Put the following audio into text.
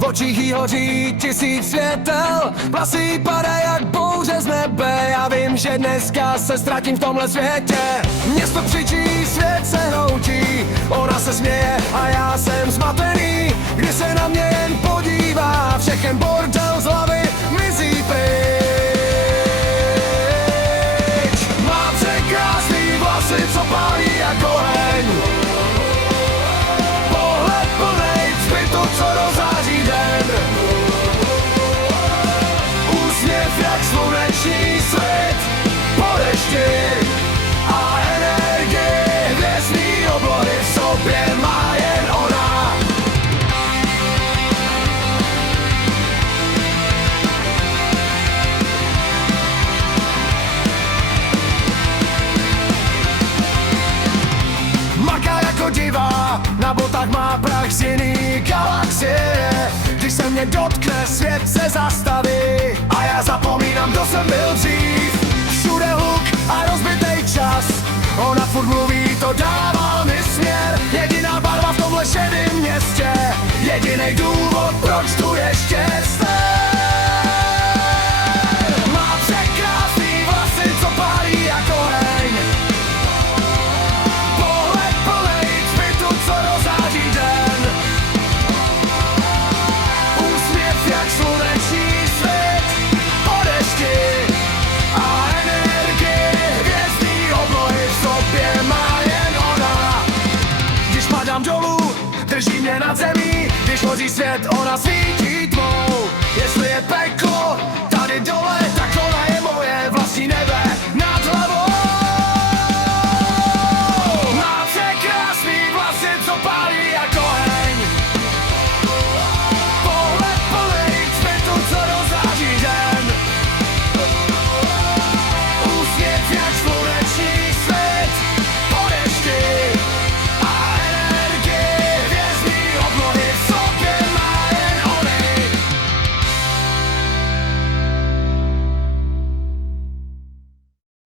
v očích jí hoří 1000 světel, vlasy padají jak bouře z nebe. Já vím, že dneska se ztratím v tomhle světě. Město křičí, svět se hroutí, ona se směje a já jsem zmatený. Když se na mě jen podívá, všechen bordel z hlavy mizí pryč. Mám překrásný vlasy, co pálí jak oheň, pohled plnej cvitu, co rozáří den, úsměv jak sluneční svět po dešti a energie hvězdný oblohy v sobě má jen ona. Maká jako divá, na botách má prach z jiný galaxie. Když se mě dotkne, svět se zastaví a já zapomínám, kdo jsem byl dřív. Všude hluk a rozbitej čas, ona furt mluví, to dává mi směr. Jediná barva v tomhle šedém městě, jedinej důvod, proč tu ještě jsem. Má překrásný vlasy, co pálí jako oheň, pohled plnej cvitu, co rozáří den, úsměv jak sluneční svět po dešti a energie hvězdný oblohy v sobě má jen ona. Když padám dolů, drží mě nad zemí, když hoří svět, ona svítí